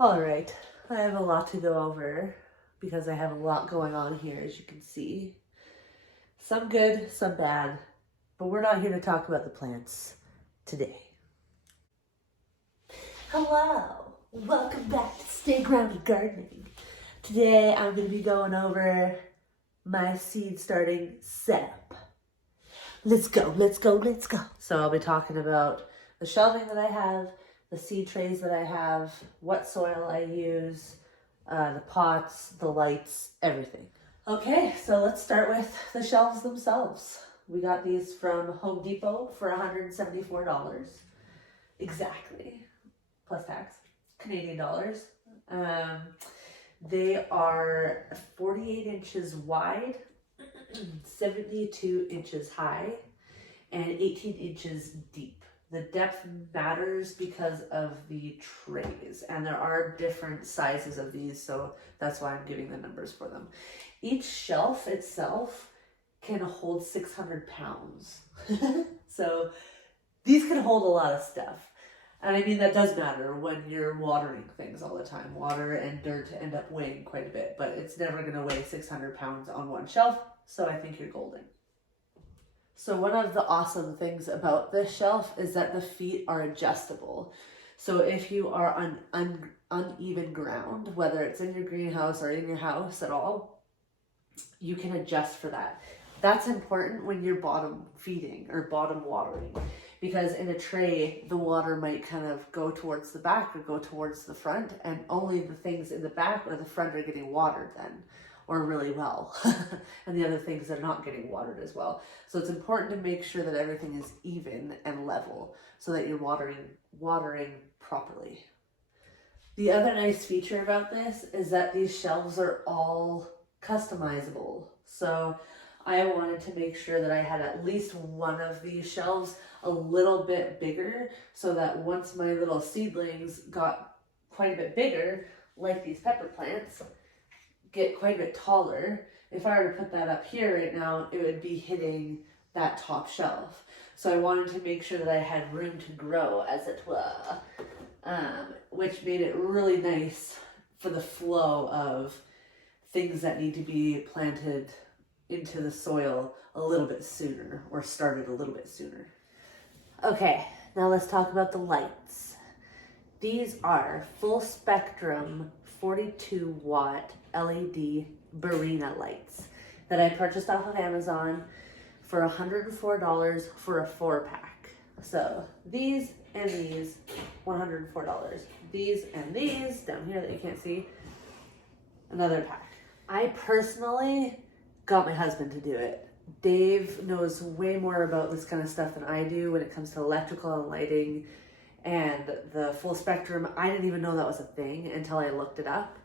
All right, I have a lot to go over because I have a lot going on here, as you can see. Some good, some bad, but we're not here to talk about the plants today. Hello, welcome back to Stay Grounded Gardening. Today I'm going to be going over my seed starting setup. Let's go, let's go, let's go. So I'll be talking about the shelving that I have, the seed trays that I have, what soil I use, the pots, the lights, everything. Okay, so let's start with the shelves themselves. We got these from Home Depot for $174. Exactly. Plus tax. Canadian dollars. They are 48 inches wide, 72 inches high, and 18 inches deep. The depth matters because of the trays, and there are different sizes of these, so that's why I'm giving the numbers for them. Each shelf itself can hold 600 pounds. So these can hold a lot of stuff. And I mean, that does matter when you're watering things all the time. Water and dirt end up weighing quite a bit, but it's never going to weigh 600 pounds on one shelf, so I think you're golden. So one of the awesome things about this shelf is that the feet are adjustable. So if you are on uneven ground, whether it's in your greenhouse or in your house at all, you can adjust for that. That's important when you're bottom feeding or bottom watering, because in a tray, the water might kind of go towards the back or go towards the front, and only the things in the back or the front are getting watered then, or really well. And the other things are not getting watered as well. So it's important to make sure that everything is even and level so that you're watering properly. The other nice feature about this is that these shelves are all customizable. So I wanted to make sure that I had at least one of these shelves a little bit bigger, so that once my little seedlings got quite a bit bigger, like these pepper plants, get quite a bit taller, if I were to put that up here right now, it would be hitting that top shelf. So I wanted to make sure that I had room to grow, as it were, which made it really nice for the flow of things that need to be planted into the soil a little bit sooner, or started a little bit sooner. Okay, now let's talk about the lights. These are full spectrum 42 watt LED Barina lights that I purchased off of Amazon for $104 for a 4-pack. So these and these, $104. These and these down here that you can't see, another pack. I personally got my husband to do it. Dave knows way more about this kind of stuff than I do when it comes to electrical and lighting and the full spectrum. I didn't even know that was a thing until I looked it up.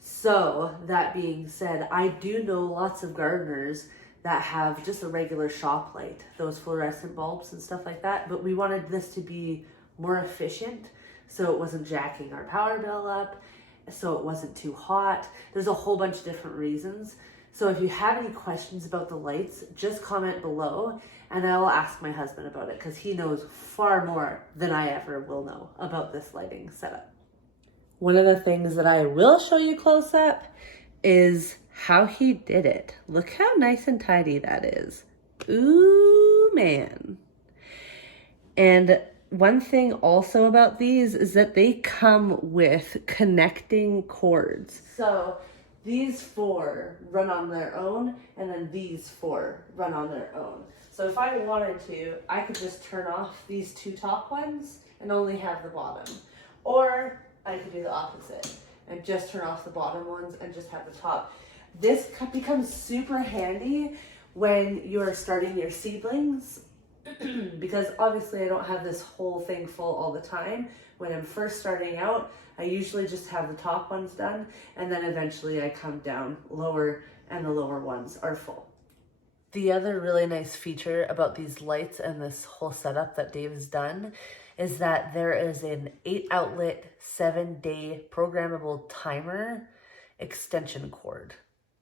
So that being said, I do know lots of gardeners that have just a regular shop light, those fluorescent bulbs and stuff like that, but we wanted this to be more efficient so it wasn't jacking our power bill up, so it wasn't too hot. There's a whole bunch of different reasons. So if you have any questions about the lights, just comment below and I'll ask my husband about it, because he knows far more than I ever will know about this lighting setup. One of the things that I will show you close up is how he did it. Look how nice and tidy that is. Ooh, man. And one thing also about these is that they come with connecting cords. So these 4 run on their own, and then these 4 run on their own. So if I wanted to, I could just turn off these 2 top ones and only have the bottom. Or I could do the opposite and just turn off the bottom ones and just have the top. This becomes super handy when you're starting your seedlings, because obviously I don't have this whole thing full all the time. When I'm first starting out, I usually just have the top ones done, and then eventually I come down lower and the lower ones are full. The other really nice feature about these lights and this whole setup that Dave has done is that there is an 8-outlet, 7-day programmable timer extension cord.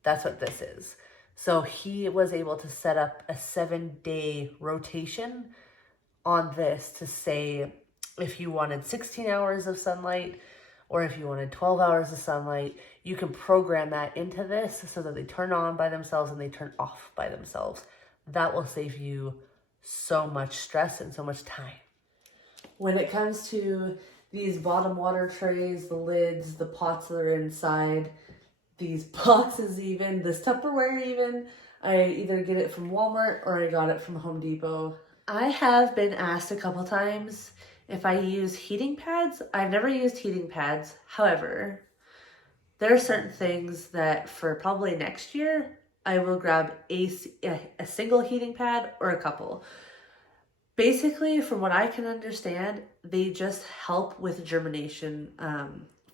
That's what this is. So he was able to set up a 7-day rotation on this to say if you wanted 16 hours of sunlight or if you wanted 12 hours of sunlight, you can program that into this so that they turn on by themselves and they turn off by themselves. That will save you so much stress and so much time. When it comes to these bottom water trays, the lids, the pots that are inside, these boxes even, this Tupperware even, I either get it from Walmart or I got it from Home Depot. I have been asked a couple times if I use heating pads. I've never used heating pads. However, there are certain things that for probably next year, I will grab a single heating pad or a couple. Basically, from what I can understand, they just help with germination,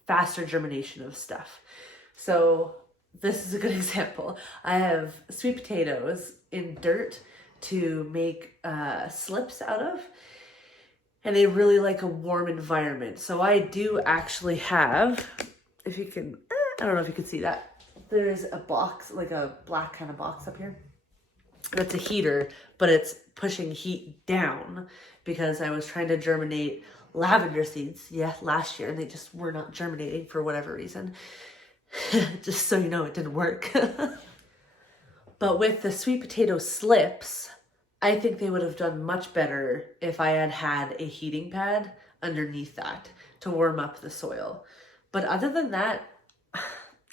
faster germination of stuff. So this is a good example. I have sweet potatoes in dirt to make slips out of, and they really like a warm environment. So I do actually have, if you can, I don't know if you can see that, there's a box, like a black kind of box up here. That's a heater, but it's pushing heat down because I was trying to germinate lavender seeds, last year, and they just were not germinating for whatever reason. Just so you know, it didn't work. But with the sweet potato slips, I think they would have done much better if I had had a heating pad underneath that to warm up the soil. But other than that,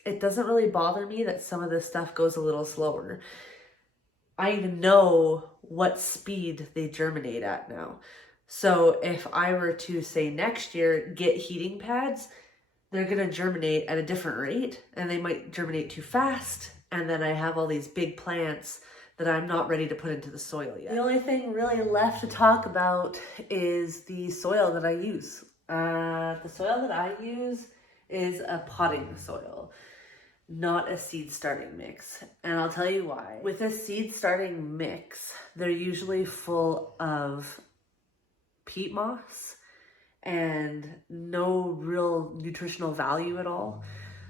it doesn't really bother me that some of this stuff goes a little slower. I know what speed they germinate at now. So if I were to say next year, get heating pads, they're going to germinate at a different rate and they might germinate too fast. And then I have all these big plants that I'm not ready to put into the soil yet. The only thing really left to talk about is the soil that I use. The soil that I use is a potting soil, not a seed starting mix. And I'll tell you why. With a seed starting mix, they're usually full of peat moss and no real nutritional value at all.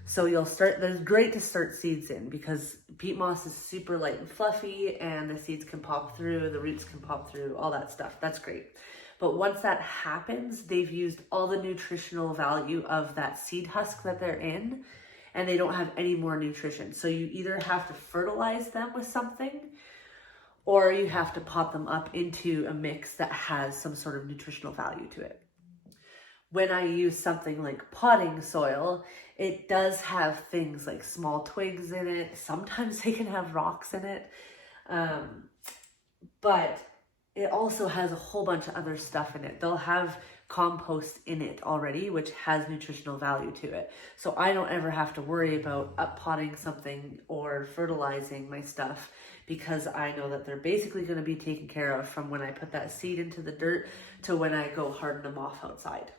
So they're great to start seeds in because peat moss is super light and fluffy and the seeds can pop through, the roots can pop through, all that stuff. That's great. But once that happens, they've used all the nutritional value of that seed husk that they're in, and they don't have any more nutrition. So you either have to fertilize them with something or you have to pot them up into a mix that has some sort of nutritional value to it. When I use something like potting soil, it does have things like small twigs in it. Sometimes they can have rocks in it. But it also has a whole bunch of other stuff in it. They'll have compost in it already, which has nutritional value to it. So I don't ever have to worry about up-potting something or fertilizing my stuff because I know that they're basically going to be taken care of from when I put that seed into the dirt to when I go harden them off outside.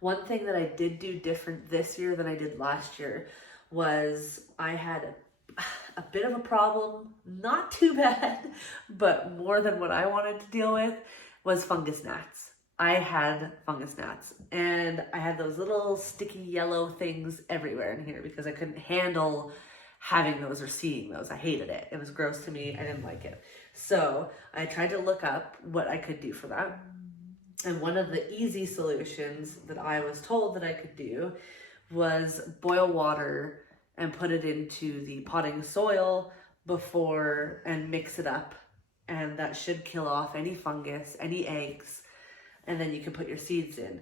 One thing that I did do different this year than I did last year was I had a bit of a problem, not too bad, but more than what I wanted to deal with, was fungus gnats. I had fungus gnats and I had those little sticky yellow things everywhere in here because I couldn't handle having those or seeing those. I hated it. It was gross to me. I didn't like it. So I tried to look up what I could do for that. And one of the easy solutions that I was told that I could do was boil water and put it into the potting soil before and mix it up. And that should kill off any fungus, any eggs, and then you can put your seeds in.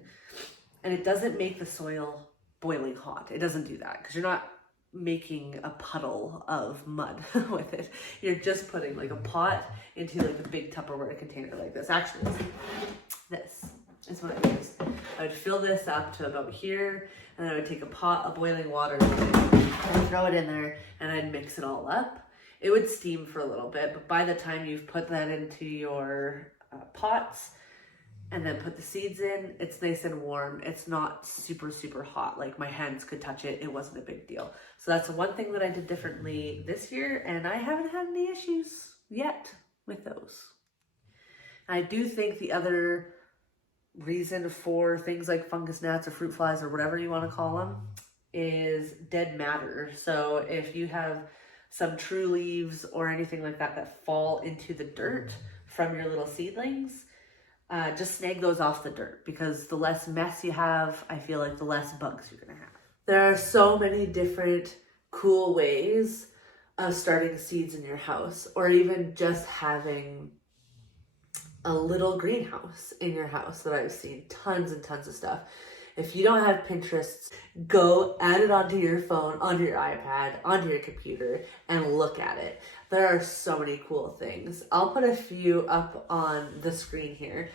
And it doesn't make the soil boiling hot. It doesn't do that because you're not making a puddle of mud with it. You're just putting like a pot into like a big Tupperware container like this. Actually, this is what I used. I would fill this up to about here, and then I would take a pot of boiling water and throw it in there, and I'd mix it all up. It would steam for a little bit, but by the time you've put that into your pots and then put the seeds in, it's nice and warm. It's not super, super hot. Like my hands could touch it. It wasn't a big deal. So that's one thing that I did differently this year, and I haven't had any issues yet with those. I do think the other reason for things like fungus gnats or fruit flies or whatever you want to call them is dead matter. So if you have some true leaves or anything like that that fall into the dirt from your little seedlings, just snag those off the dirt, because the less mess you have, I feel like the less bugs you're gonna have. There are so many different cool ways of starting seeds in your house, or even just having a little greenhouse in your house that I've seen. Tons and tons of stuff. If you don't have Pinterest, go add it onto your phone, onto your iPad, onto your computer, and look at it. There are so many cool things. I'll put a few up on the screen here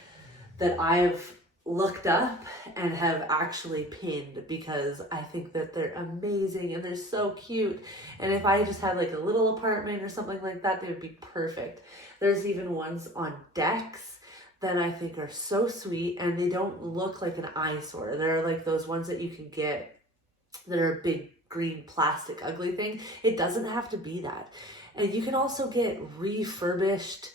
that I've looked up and have actually pinned, because I think that they're amazing and they're so cute. And if I just had like a little apartment or something like that, they would be perfect. There's even ones on decks that I think are so sweet, and they don't look like an eyesore. They're like those ones that you can get that are a big green plastic ugly thing. It doesn't have to be that. And you can also get refurbished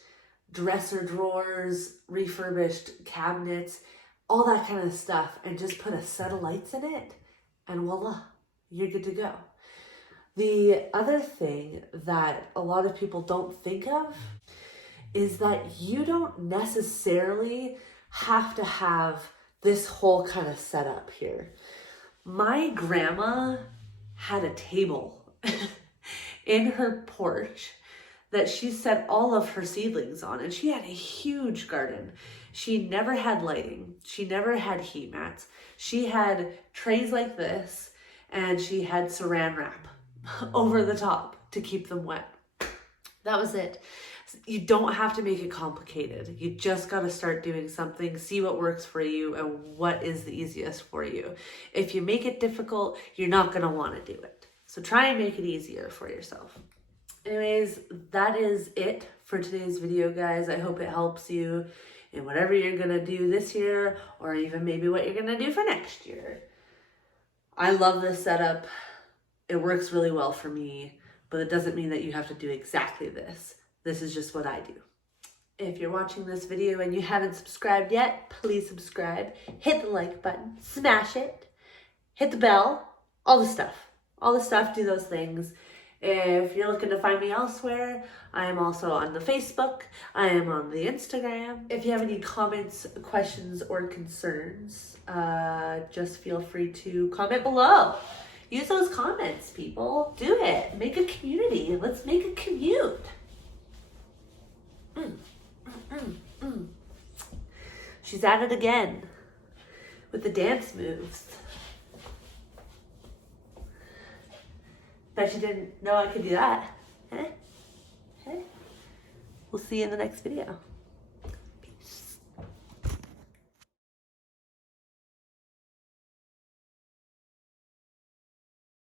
dresser drawers, refurbished cabinets, all that kind of stuff, and just put a set of lights in it, and voila, you're good to go. The other thing that a lot of people don't think of is that you don't necessarily have to have this whole kind of setup here. My grandma had a table in her porch that she set all of her seedlings on, and she had a huge garden. She never had lighting. She never had heat mats. She had trays like this, and she had saran wrap over the top to keep them wet. That was it. You don't have to make it complicated. You just got to start doing something, see what works for you and what is the easiest for you. If you make it difficult, you're not going to want to do it. So try and make it easier for yourself. Anyways, that is it for today's video, guys. I hope it helps you in whatever you're going to do this year, or even maybe what you're going to do for next year. I love this setup. It works really well for me, but it doesn't mean that you have to do exactly this. This is just what I do. If you're watching this video and you haven't subscribed yet, please subscribe. Hit the like button, smash it, hit the bell, all the stuff. All the stuff, do those things. If you're looking to find me elsewhere, I am also on the Facebook. I am on the Instagram. If you have any comments, questions, or concerns, just feel free to comment below. Use those comments, people. Do it. Make a community. Let's make a commute. She's at it again with the dance moves. Bet you didn't know I could do that. Huh? We'll see you in the next video.